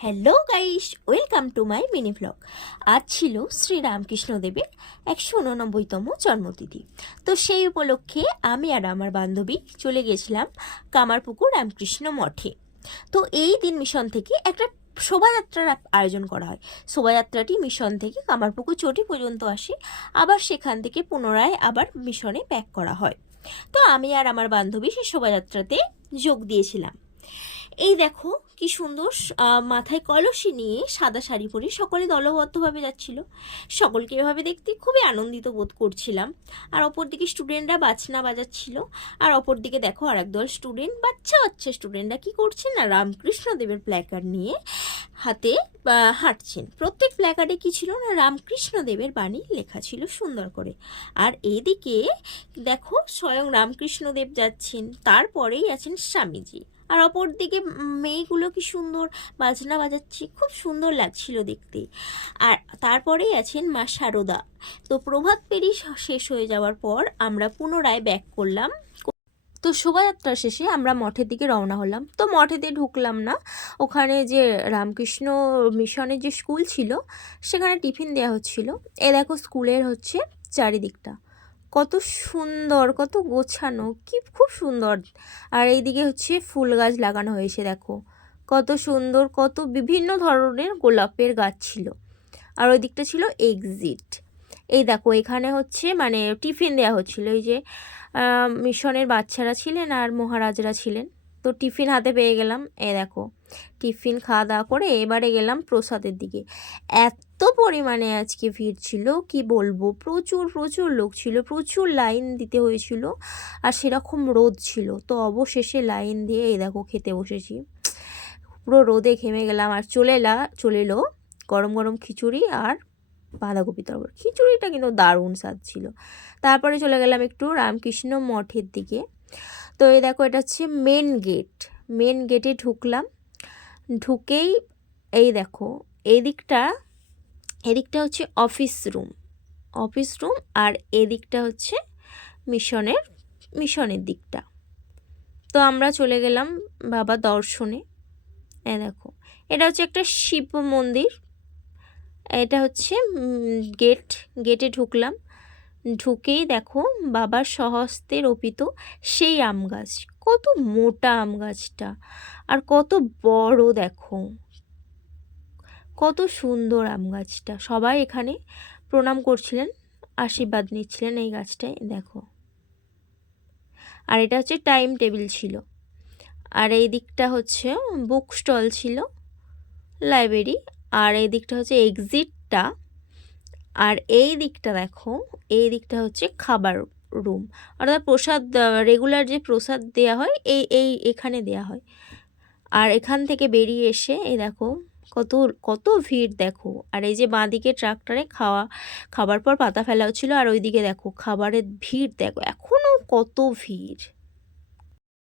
Hello guys, welcome to my mini vlog. আজ ছিল শ্রী রামকৃষ্ণদেবের 189তম জন্মতিথি। তো সেই উপলক্ষে আমি আর আমার বান্ধবী চলে গেছিলাম কামারপুকুর রামকৃষ্ণ মঠে। তো এই দিন মিশন থেকে একটা শোভাযাত্রার আয়োজন করা হয়। শোভাযাত্রাটি মিশন থেকে কামারপুকুর চটি পর্যন্ত আসে, আবার সেখান থেকে পুনরায় আবার মিশনে ব্যাক করা হয়। তো আমি আর আমার বান্ধবী সেই শোভাযাত্রাতে যোগ দিয়েছিলাম। এই দেখো কি সুন্দর, মাথায় কলসি নিয়ে সাদা শাড়ি পরে সকলে দলবদ্ধভাবে যাচ্ছিল। সকলকে এভাবে দেখতে খুবই আনন্দিত বোধ করছিলাম। আর অপরদিকে স্টুডেন্টরা বাজনা বাজাচ্ছিল, আর অপরদিকে দেখো আর একদল স্টুডেন্ট, বাচ্চা বাচ্চা স্টুডেন্টরা কি করছে না, রামকৃষ্ণদেবের প্ল্যাকার্ড নিয়ে হাতে হাঁটছেন। প্রত্যেক প্ল্যাকার্ডে কি ছিল না, রামকৃষ্ণদেবের বাণী লেখা ছিল সুন্দর করে। আর এইদিকে দেখো স্বয়ং রামকৃষ্ণদেব যাচ্ছেন, তারপরেই আছেন স্বামীজি। আর অপর দিকে মেয়েগুলো কি সুন্দর বাজনা বাজাচ্ছে, খুব সুন্দর লাগছিল দেখতে। আর তারপরেই আছেন মা শারদা। তো প্রভাত পেরি শেষ হয়ে যাওয়ার পর আমরা পুনরায় ব্যাক করলাম। তো শোভাযাত্রা শেষে আমরা মঠের দিকে রওনা হলাম। তো মঠেতে ঢুকলাম না, ওখানে যে রামকৃষ্ণ মিশনের যে স্কুল ছিল সেখানে টিফিন দেওয়া হচ্ছিল। এ দেখো স্কুলের হচ্ছে চারিদিকটা কত সুন্দর, কত গোছানো, কি খুব সুন্দর। আর এইদিকে হচ্ছে ফুল গাছ লাগানো হয়েছে, দেখো কত সুন্দর, কত বিভিন্ন ধরনের গোলাপের গাছ ছিল। আর ওই দিকটা ছিল এক্সিট। এই দেখো এখানে হচ্ছে মানে টিফিন দেওয়া হচ্ছিল। এই যে মিশনের বাচ্চারা ছিলেন আর মহারাজরা ছিলেন, তো টিফিন হাতে পেয়ে গেলাম। দেখো টিফিন খাওয়া দাওয়া করে এবারে গেলাম প্রসাদের দিকে। এত পরিমাণে আজকে ভিড় ছিল কি বলবো, প্রচুর প্রচুর লোক ছিল, প্রচুর লাইন দিতে হয়েছিল, আর সেরকম রোদ ছিল। তো অবশেষে লাইন দিয়ে এই দেখো খেতে বসেছি। পুরো রোদে ঘেমে গেলাম। আর চলে এলো গরম গরম খিচুড়ি আর বাঁধাকপি তরকারি। খিচুড়িটা কিন্তু দারুণ স্বাদ ছিল। তারপরে চলে গেলাম একটু রামকৃষ্ণ মঠের দিকে। তো এই দেখো এটা হচ্ছে মেন গেট। মেন গেটে ঢুকলাম। ঢুকেই এই দেখো এদিকটা হচ্ছে অফিস রুম আর এদিকটা হচ্ছে মিশনের দিকটা। তো আমরা চলে গেলাম বাবা দর্শনে। দেখো এটা হচ্ছে একটা শিব মন্দির। এটা হচ্ছে গেটে ঢুকলাম। ঢুকেই দেখো বাবার স্বহস্তে রোপিত সেই আম গাছ, কত মোটা আম গাছটা, আর কত বড়, দেখো কত সুন্দর আম গাছটা। সবাই এখানে প্রণাম করছিলেন, আশীর্বাদ নিচ্ছিলেন এই গাছটায়, দেখো। আর এটা হচ্ছে টাইম টেবিল ছিল। আর এই দিকটা হচ্ছে বুক স্টল ছিল, লাইব্রেরি। আর এই দিকটা হচ্ছে এক্সিটটা। আর এই দিকটা দেখো, এই দিকটা হচ্ছে খাবার রুম, অর্থাৎ প্রসাদ, রেগুলার যে প্রসাদ দেওয়া হয় এখানে দেওয়া হয়। আর এখান থেকে বেরিয়ে এসে এই দেখো কত কত ভিড়, দেখো। আর এই যে বাঁদিকে ট্রাক্টরে খাবার পর পাতা ফেলা হচ্ছিলো, আর ওইদিকে দেখো খাবারের ভিড়, দেখো এখনও কত ভিড়।